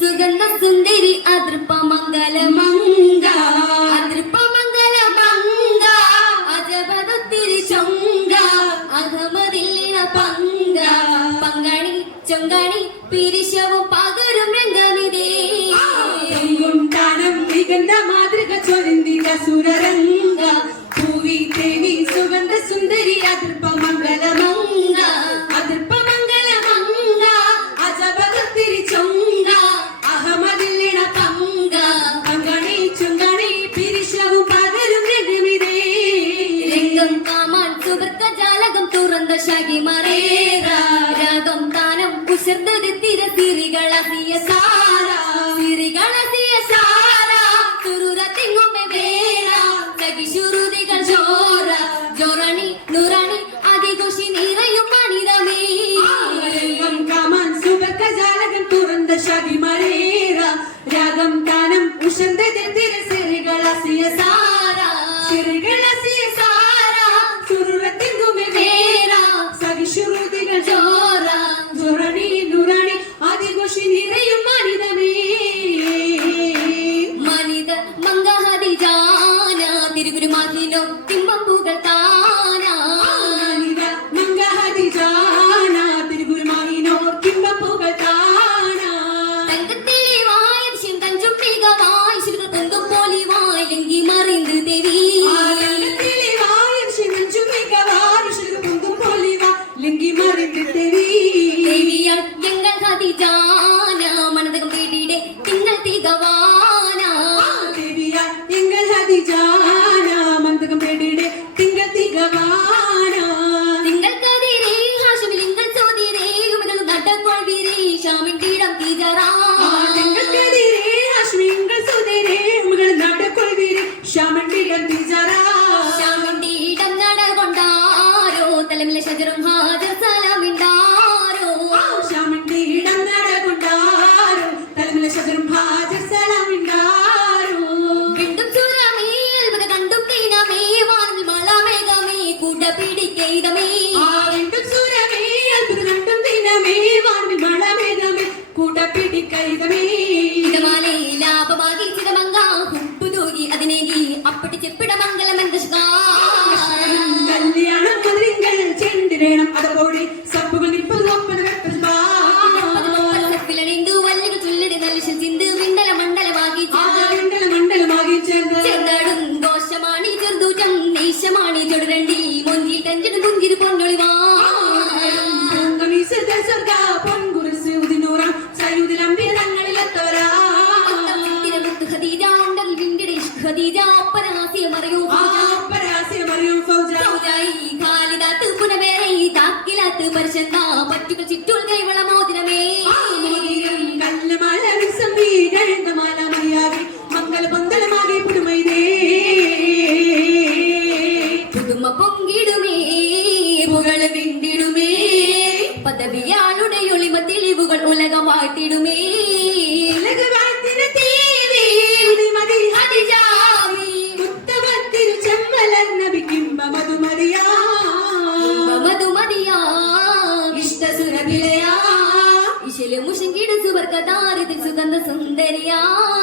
സുഗന്ധസുന്ദരി അതൃപ്പമംഗല മംഗ അതൃപ്പമംഗല മംഗ അജപതൊത്തിരി ചൊങ്ക. അകമതില്ല പങ്ക. പങ്കാണി ചൊങ്കാണി പിരിശവും രംഗമിതേ. കാനം മികന്ന മാതൃക ചൊരിന്തിര സുരരംഗ ശകി മറേരാഗം താനം ഉശർന്നത് തിര തിരികളസിയ സാര. തിരികളസിയ സാര. തുരുര തിങ്ങുമെ വേര സകി ശുരുതികൾ ജോര ജോരണി നുരണി അതിഘോഷി നിറയും മണിരമേ കമാൻ സുബർക്ക ജാലകൻ തുറന്ന ശകി മറേര രാഗം താനം ഉശർന്നത് തിര സിരികളസിയ സാര. സിരികൾ നിറയും ലാഭമാകി ചിതമങ്കാ ഹുപ്പു തൂകി അതിനേകി. അപ്പട്ടി ചെപ്പിട മംഗലമെന്തുഷ്കാ കാലായി കാലിടാത്ത് പുനമേ താക്കിലാത്ത് പരിശന്ന പറ്റുകൾ ചുറ്റുൾ കൈവള മോതിരമേ. കല്ലമാല വിസമ്പി രണ്ടമാല മയ്യാവി മംഗള പന്തലമാകെ പുതുമൈതേ പുതുമ പൊങ്കിടുമേ പുകൾ വിണ്ടിടുമേ പദവിയാളുടെ ഒളിമ തെളിവുകൾ ഉലകം பெரியார்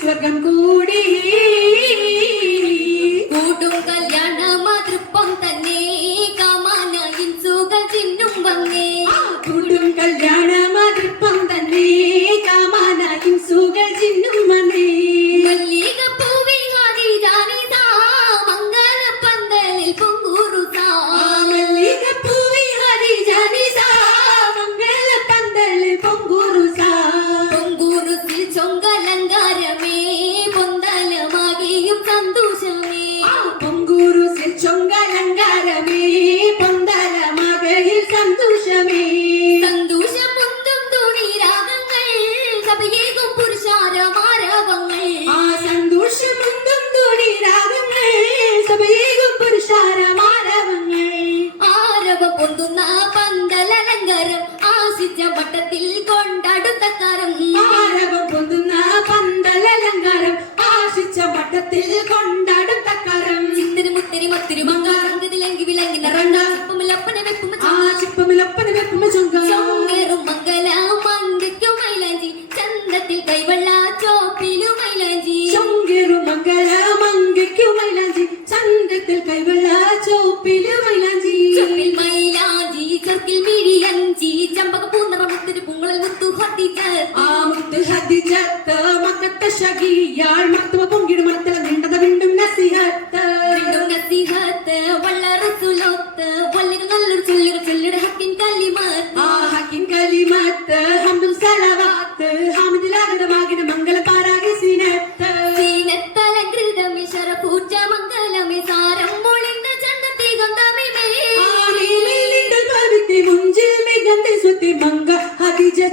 സ്വർഗം കൂടി സന്തോഷമേ. സന്തോഷം മുന്തും തുണി രാഗങ്ങൾ സഭയേകും പുരുഷാരമാരവങ്ങൾ ആ സന്തോഷം മുന്തും രാഗങ്ങൾ സഭയേകും പുരുഷാരമാരവങ്ങൾ ആരവം പൊന്തുന്ന പന്തലലങ്കാരം ആശിച്ച വട്ടത്തിൽ കൊണ്ടാടി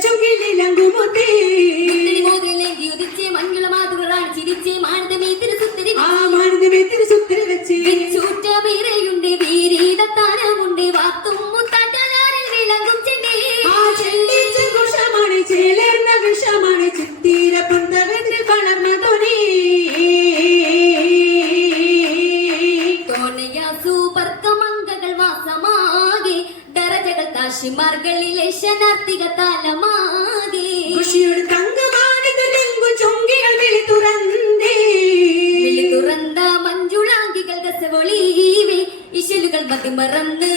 ചുകിലിലങ്കുമുത്തേ മറന്ന്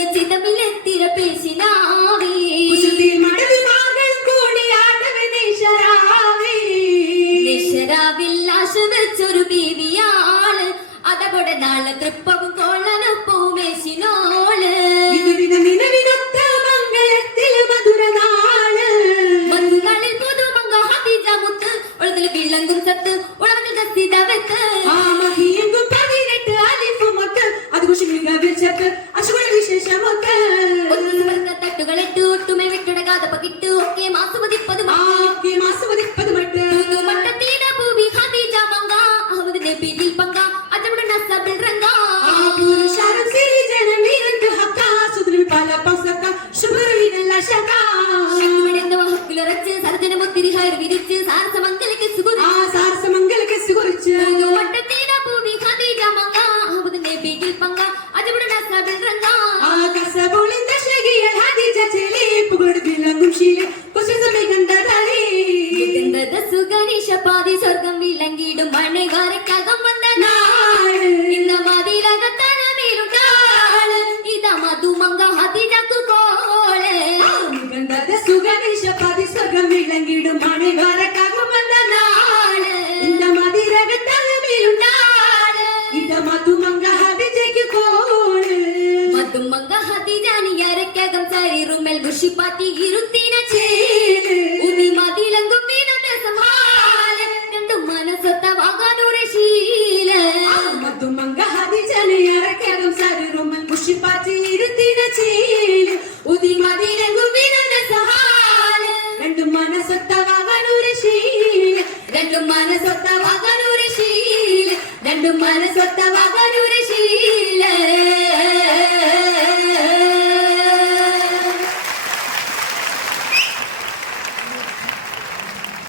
ಉಮ್ಮಂಗ ಹತಿ ಜಾನಿ ಯಾರಕ್ಕಾಗಂ ಸಾರಿ ರುಮೆಲ್ ಗುಷಿ ಪಾತಿ ಇರುತ್ತಿನ ಚೇ